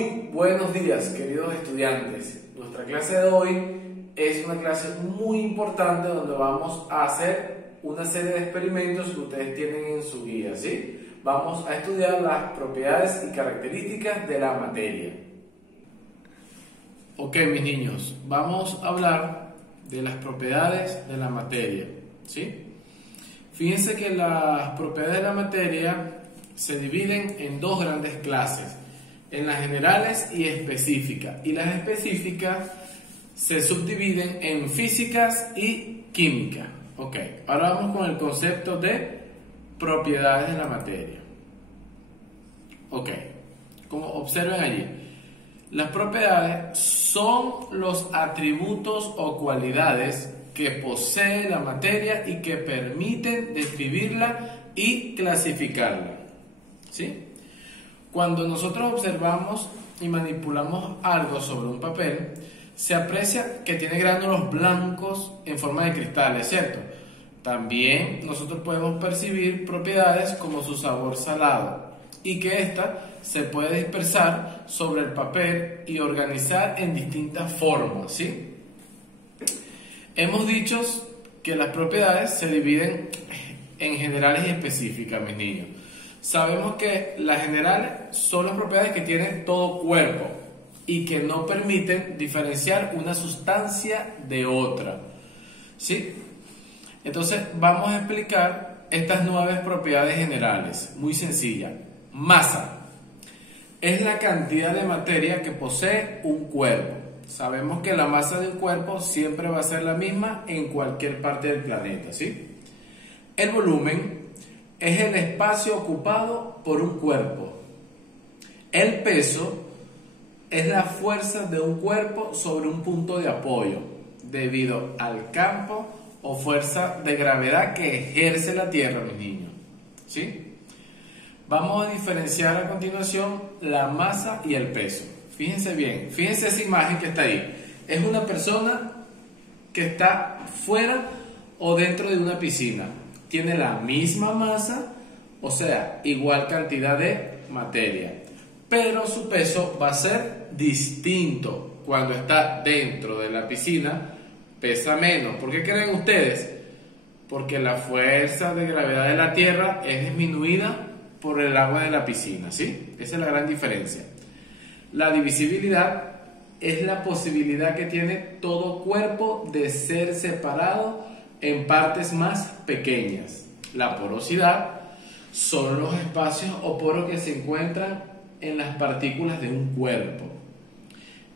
Muy buenos días, queridos estudiantes. Nuestra clase de hoy es una clase muy importante donde vamos a hacer una serie de experimentos que ustedes tienen en su guía, ¿sí? Vamos a estudiar las propiedades y características de la materia. Ok, mis niños, vamos a hablar de las propiedades de la materia, ¿sí? Fíjense que las propiedades de la materia se dividen en dos grandes clases, en las generales y específicas. Y las específicas se subdividen en físicas y química. Ok, ahora vamos con el concepto de propiedades de la materia. Ok, como observen allí, las propiedades son los atributos o cualidades que posee la materia y que permiten describirla y clasificarla, ¿sí? Cuando nosotros observamos y manipulamos algo sobre un papel, se aprecia que tiene gránulos blancos en forma de cristales, ¿cierto? También nosotros podemos percibir propiedades como su sabor salado y que ésta se puede dispersar sobre el papel y organizar en distintas formas, ¿sí? Hemos dicho que las propiedades se dividen en generales y específicas, mis niños. Sabemos que las generales son las propiedades que tienen todo cuerpo y que no permiten diferenciar una sustancia de otra, ¿sí? Entonces vamos a explicar estas 9 propiedades generales, muy sencilla. Masa es la cantidad de materia que posee un cuerpo. Sabemos que la masa de un cuerpo siempre va a ser la misma en cualquier parte del planeta, ¿sí? El volumen es el espacio ocupado por un cuerpo. El peso es la fuerza de un cuerpo sobre un punto de apoyo, debido al campo o fuerza de gravedad que ejerce la Tierra, mis niños, ¿sí? Vamos a diferenciar a continuación la masa y el peso. Fíjense bien, fíjense esa imagen que está ahí. Es una persona que está fuera o dentro de una piscina. Tiene la misma masa, o sea, igual cantidad de materia, pero su peso va a ser distinto. Cuando está dentro de la piscina, pesa menos. ¿Por qué creen ustedes? Porque la fuerza de gravedad de la Tierra es disminuida por el agua de la piscina, ¿sí? Esa es la gran diferencia. La divisibilidad es la posibilidad que tiene todo cuerpo de ser separado en partes más pequeñas. La porosidad son los espacios o poros que se encuentran en las partículas de un cuerpo.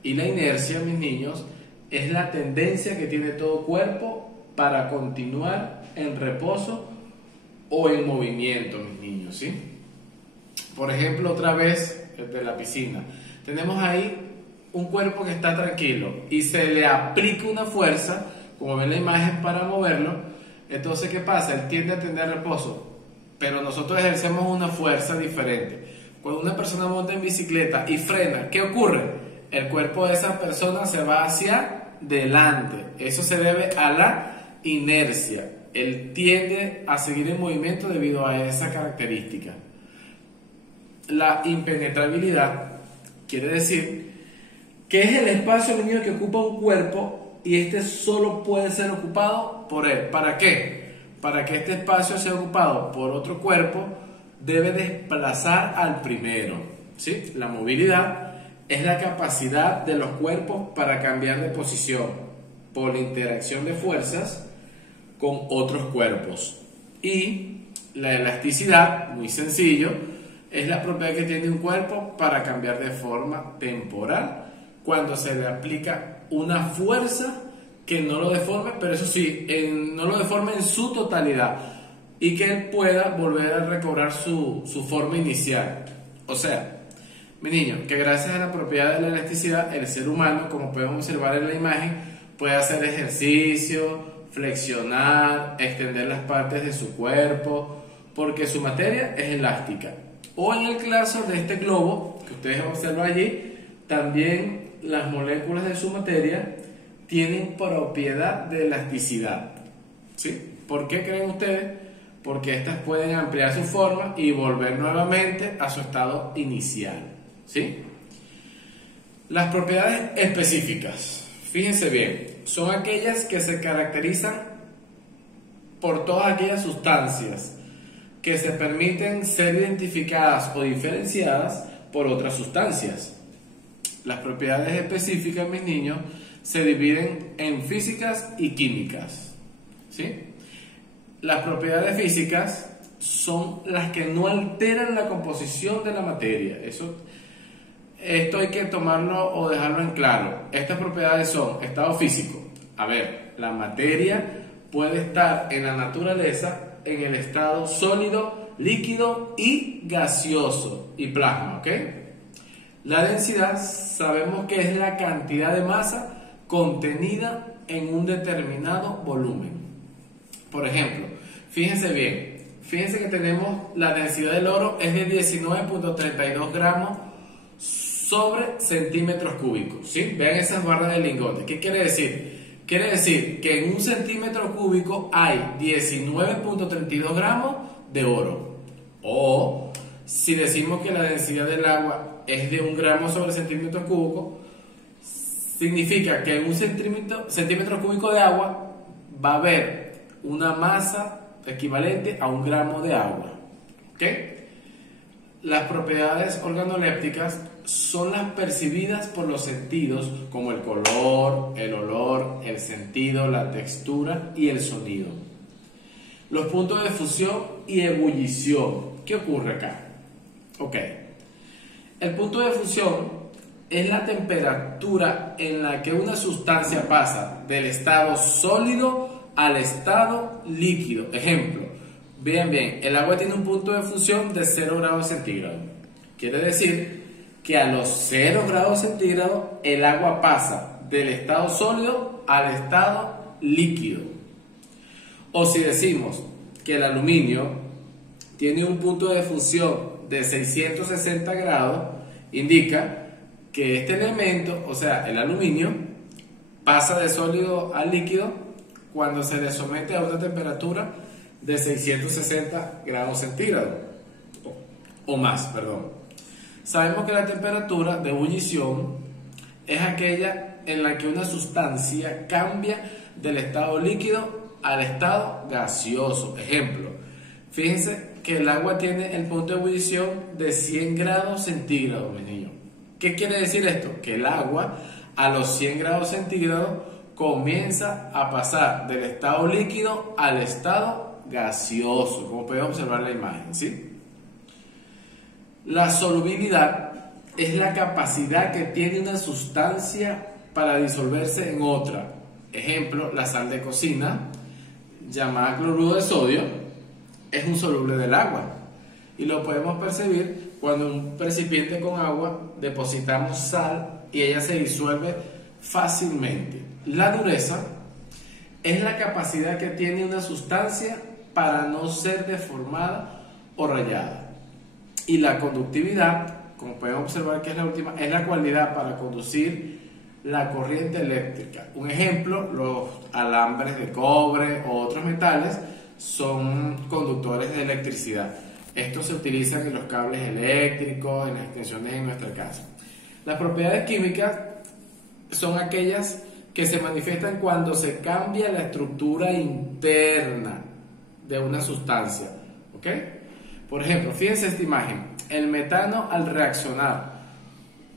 Y la inercia, mis niños, es la tendencia que tiene todo cuerpo para continuar en reposo o en movimiento, mis niños, ¿sí? Por ejemplo, otra vez de la piscina. Tenemos ahí un cuerpo que está tranquilo y se le aplica una fuerza, como ven la imagen, para moverlo. Entonces, ¿qué pasa? Él tiende a tener reposo, pero nosotros ejercemos una fuerza diferente. Cuando una persona monta en bicicleta y frena, ¿qué ocurre? El cuerpo de esa persona se va hacia delante. Eso se debe a la inercia. Él tiende a seguir en movimiento debido a esa característica. La impenetrabilidad quiere decir que es el espacio niño que ocupa un cuerpo y este solo puede ser ocupado por él. ¿Para qué? Para que este espacio sea ocupado por otro cuerpo, debe desplazar al primero, ¿sí? La movilidad es la capacidad de los cuerpos para cambiar de posición por la interacción de fuerzas con otros cuerpos. Y la elasticidad, muy sencillo, es la propiedad que tiene un cuerpo para cambiar de forma temporal cuando se le aplica una fuerza que no lo deforme, pero eso sí, no lo deforme en su totalidad y que él pueda volver a recobrar su forma inicial. O sea, mi niño, que gracias a la propiedad de la elasticidad, el ser humano, como podemos observar en la imagen, puede hacer ejercicio, flexionar, extender las partes de su cuerpo, porque su materia es elástica. O en el caso de este globo, que ustedes observan allí, también las moléculas de su materia tienen propiedad de elasticidad, ¿sí? ¿Por qué creen ustedes? Porque estas pueden ampliar su forma y volver nuevamente a su estado inicial, ¿sí? Las propiedades específicas, fíjense bien, son aquellas que se caracterizan por todas aquellas sustancias que se permiten ser identificadas o diferenciadas por otras sustancias. Las propiedades específicas, mis niños, se dividen en físicas y químicas, ¿sí? Las propiedades físicas son las que no alteran la composición de la materia. Esto hay que tomarlo o dejarlo en claro. Estas propiedades son estado físico. A ver, la materia puede estar en la naturaleza en el estado sólido, líquido y gaseoso y plasma, ¿ok? La densidad sabemos que es la cantidad de masa contenida en un determinado volumen. Por ejemplo, fíjense bien, fíjense que tenemos la densidad del oro es de 19.32 gramos sobre centímetros cúbicos, ¿sí? Vean esas barras de lingote. ¿Qué quiere decir? Quiere decir que en un centímetro cúbico hay 19.32 gramos de oro. O si decimos que la densidad del agua es de 1 gramo sobre centímetro cúbico, significa que en un centímetro cúbico de agua va a haber una masa equivalente a 1 gramo de agua. ¿Ok? Las propiedades organolépticas son las percibidas por los sentidos, como el color, el olor, el sentido, la textura y el sonido. Los puntos de fusión y ebullición. ¿Qué ocurre acá? Ok. El punto de fusión es la temperatura en la que una sustancia pasa del estado sólido al estado líquido. Ejemplo, vean bien, el agua tiene un punto de fusión de 0 grados centígrados. Quiere decir que a los 0 grados centígrados el agua pasa del estado sólido al estado líquido. O si decimos que el aluminio tiene un punto de fusión de 660 grados, indica que este elemento, o sea, el aluminio, pasa de sólido a líquido cuando se le somete a una temperatura de 660 grados centígrados o más, perdón. Sabemos que la temperatura de ebullición es aquella en la que una sustancia cambia del estado líquido al estado gaseoso. Ejemplo, fíjense que el agua tiene el punto de ebullición de 100 grados centígrados, mis niños. ¿Qué quiere decir esto? Que el agua a los 100 grados centígrados comienza a pasar del estado líquido al estado gaseoso, como pueden observar en la imagen, ¿sí? La solubilidad es la capacidad que tiene una sustancia para disolverse en otra. Ejemplo, la sal de cocina, llamada cloruro de sodio, es un soluble del agua y lo podemos percibir cuando en un recipiente con agua depositamos sal y ella se disuelve fácilmente. La dureza es la capacidad que tiene una sustancia para no ser deformada o rayada. Y la conductividad, como pueden observar que es la última, es la cualidad para conducir la corriente eléctrica. Un ejemplo, los alambres de cobre o otros metales son conductores de electricidad. Estos se utilizan en los cables eléctricos, en las extensiones en nuestra casa. Las propiedades químicas son aquellas que se manifiestan cuando se cambia la estructura interna de una sustancia. ¿Ok? Por ejemplo, fíjense esta imagen. El metano, al reaccionar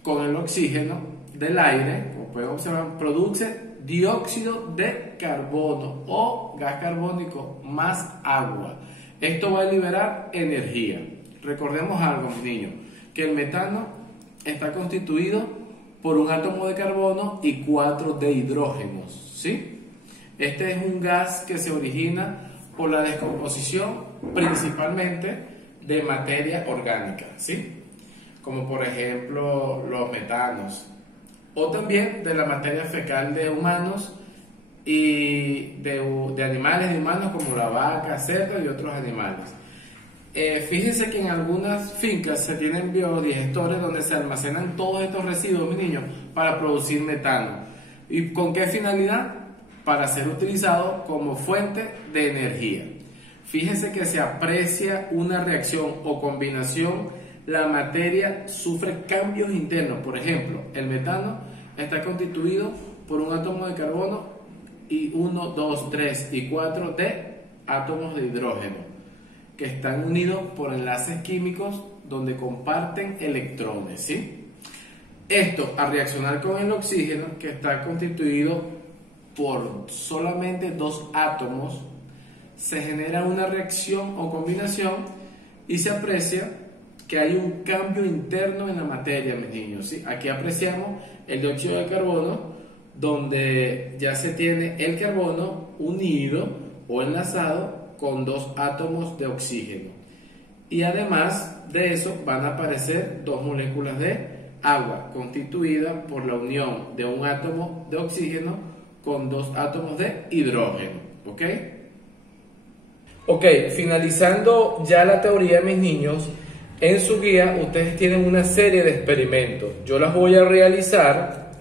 con el oxígeno del aire, como pueden observar, produce dióxido de carbono o gas carbónico más agua. Esto va a liberar energía. Recordemos algo, mis niños, que el metano está constituido por un átomo de carbono y 4 de hidrógenos, ¿sí? Este es un gas que se origina por la descomposición principalmente de materia orgánica, ¿sí? Como por ejemplo los metanos, o también de la materia fecal de humanos y de animales de humanos como la vaca, cerdo y otros animales. Fíjense que en algunas fincas se tienen biodigestores donde se almacenan todos estos residuos, mis niños, para producir metano. ¿Y con qué finalidad? Para ser utilizado como fuente de energía. Fíjense que se aprecia una reacción o combinación la materia sufre cambios internos. Por ejemplo, el metano está constituido por un átomo de carbono y 1, 2, 3 y 4 de átomos de hidrógeno, que están unidos por enlaces químicos donde comparten electrones, ¿sí? Esto, al reaccionar con el oxígeno, que está constituido por solamente 2 átomos, se genera una reacción o combinación y se aprecia que hay un cambio interno en la materia, mis niños, ¿sí? Aquí apreciamos el dióxido de carbono, donde ya se tiene el carbono unido o enlazado con 2 átomos de oxígeno. Y además de eso van a aparecer 2 moléculas de agua constituida por la unión de un átomo de oxígeno con 2 átomos de hidrógeno, ¿ok? Ok, finalizando ya la teoría, mis niños, en su guía ustedes tienen una serie de experimentos. Yo las voy a realizar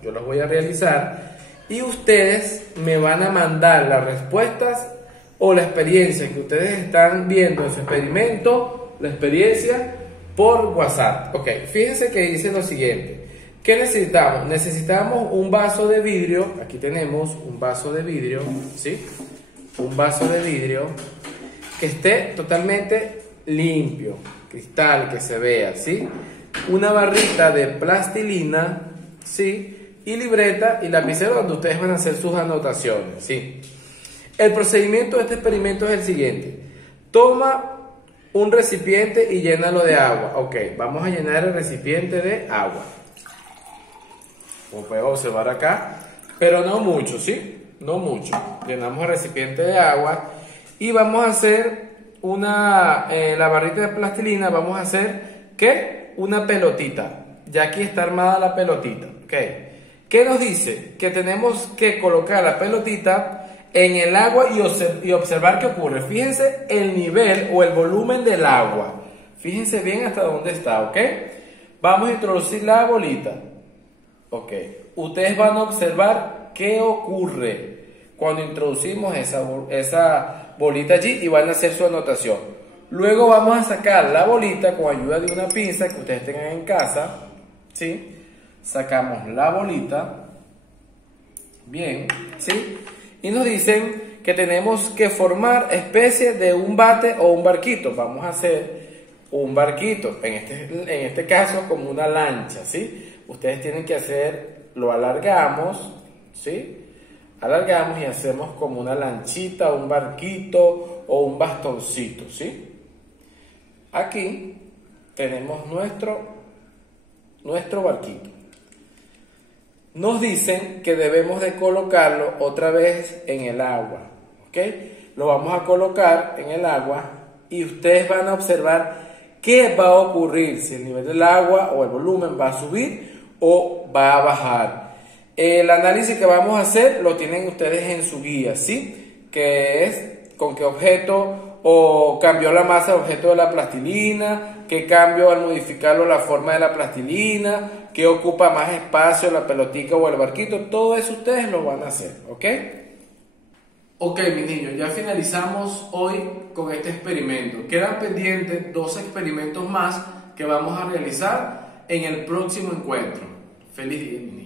y ustedes me van a mandar las respuestas o la experiencia que ustedes están viendo en su experimento, la experiencia, por WhatsApp. Ok, fíjense que dice lo siguiente. ¿Qué necesitamos? Necesitamos un vaso de vidrio. Aquí tenemos un vaso de vidrio, ¿sí? Un vaso de vidrio que esté totalmente limpio, cristal, que se vea, ¿sí? Una barrita de plastilina, ¿sí? Y libreta y lapicero donde ustedes van a hacer sus anotaciones, ¿sí? El procedimiento de este experimento es el siguiente. Toma un recipiente y llénalo de agua. Ok, vamos a llenar el recipiente de agua. Como pueden observar acá, pero no mucho, ¿sí? No mucho. Llenamos el recipiente de agua y vamos a hacer la barrita de plastilina, vamos a hacer, ¿qué? Una pelotita. Ya aquí está armada la pelotita, ¿ok? ¿Qué nos dice? Que tenemos que colocar la pelotita en el agua y observar qué ocurre. Fíjense el nivel o el volumen del agua. Fíjense bien hasta dónde está, ¿ok? Vamos a introducir la bolita. Ok. Ustedes van a observar qué ocurre cuando introducimos esa bolita allí y van a hacer su anotación. Luego vamos a sacar la bolita con ayuda de una pinza que ustedes tengan en casa, ¿sí? Sacamos la bolita. Bien, ¿sí? Y nos dicen que tenemos que formar especie de un bate o un barquito. Vamos a hacer un barquito, en este caso como una lancha, ¿sí? Ustedes tienen que hacer, lo alargamos, ¿sí? Alargamos y hacemos como una lanchita, un barquito o un bastoncito, ¿sí? Aquí tenemos nuestro barquito. Nos dicen que debemos de colocarlo otra vez en el agua, ¿ok? Lo vamos a colocar en el agua y ustedes van a observar qué va a ocurrir, si el nivel del agua o el volumen va a subir o va a bajar. El análisis que vamos a hacer lo tienen ustedes en su guía, ¿sí? Que es con qué objeto o cambió la masa de objeto de la plastilina, qué cambió al modificarlo la forma de la plastilina, qué ocupa más espacio la pelotica o el barquito. Todo eso ustedes lo van a hacer, ¿ok? Ok, mis niños, ya finalizamos hoy con este experimento. Quedan pendientes 2 experimentos más que vamos a realizar en el próximo encuentro. Feliz día, mis niños.